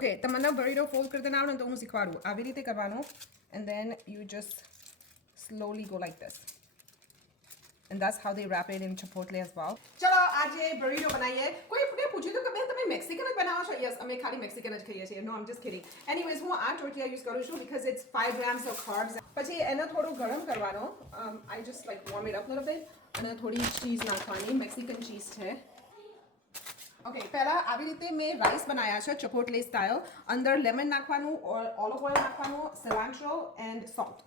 Okay, તમને બરીડો fold કરતા ના આવડે તો હું શીખવાડું. આવી રીતે કરવાનું and then you just slowly go like this. And that's how they wrap it in Chipotle as well. ચલો આજે બરીડો બનાવીએ. કોઈ પૂછ્યું હતું કે બેન તમે મેક્સિકન જ બનાવો છો? યસ, અમે ખાલી મેક્સિકન જ ખાઈએ છીએ. નો, આઈ એમ જસ્ટ કિડિંગ. એનીવેઝ હું આ ટોર્ટિયા યુઝ કરું છું because it's 5 grams of carbs. પછી એને થોડું ગરમ કરવાનો. I just like warm it up a little bit. અને થોડી ચીઝ નાખવાની. મેક્સિકન ચીઝ છે. ઓકે, પહેલા આવી રીતે મેં રાઈસ બનાવ્યા છે ચપોટલે સ્ટાઇલ. અંદર લેમન નાખવાનું, ઓલિવ ઓઇલ નાખવાનું, સિલાન્ટ્રો એન્ડ સોલ્ટ.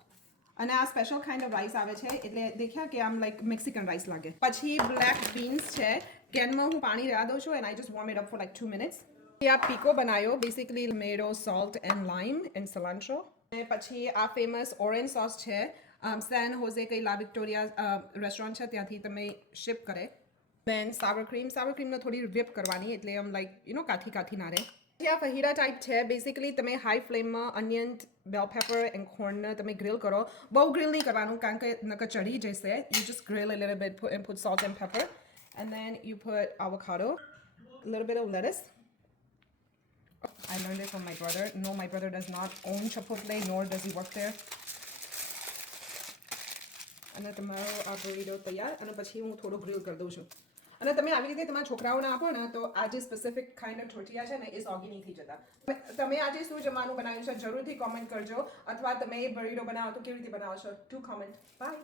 અને આ સ્પેશિયલ કાઇન્ડ ઓફ રાઈસ આવે છે એટલે દેખ્યા કે આમ લાઈક મેક્સિકન રાઈસ લાગે. પછી બ્લેક બીન્સ છે. કેનમાં હું પાણી રહેવા દઉં છું and I just warm it up for like 2 minutes. આ પીકો બનાવ્યો, basically tomato, salt and lime and cilantro. અને પછી આ ફેમસ ઓરેન્જ સોસ છે. સેન હોઝે કઈ લા વિક્ટોરિયા રેસ્ટોરન્ટ છે ત્યાંથી તમે શિપ કરે. દેન સાવર ક્રીમને થોડી વિપ કરવાની એટલે આમ લાઈક કાઠી ના રહે. આ ફહીરા ટાઈપ છે. બેસિકલી તમે હાઈ ફ્લેમમાં અનિયન, બેલ પેપર એન્ડ કોર્નને તમે ગ્રીલ કરો. બહુ ગ્રીલ નહીં કરવાનું કારણ કે નકર ચડી જશે. You just grill a little bit and put salt and pepper and then you put avocado, a little bit of lettuce. I learned it from my brother. No, my brother does not own Chipotle nor does he work there. અને તમારો આ બરીડો તૈયાર. અને પછી હું થોડું grill કરી દઉં છું. અને તમે આવી રીતે તમારા છોકરાઓને આપો ને તો આ જે સ્પેસિફિક કાઇન્ડ ઓફ ટોર્ટિયા છે ને એ સોગી નહીં થઈ જતા. તમે આજે શું જમવાનું બનાવ્યું છે જરૂરથી કોમેન્ટ કરજો. અથવા તમે બરીડો બનાવો તો કેવી રીતે બનાવો છો? To comment. બાય.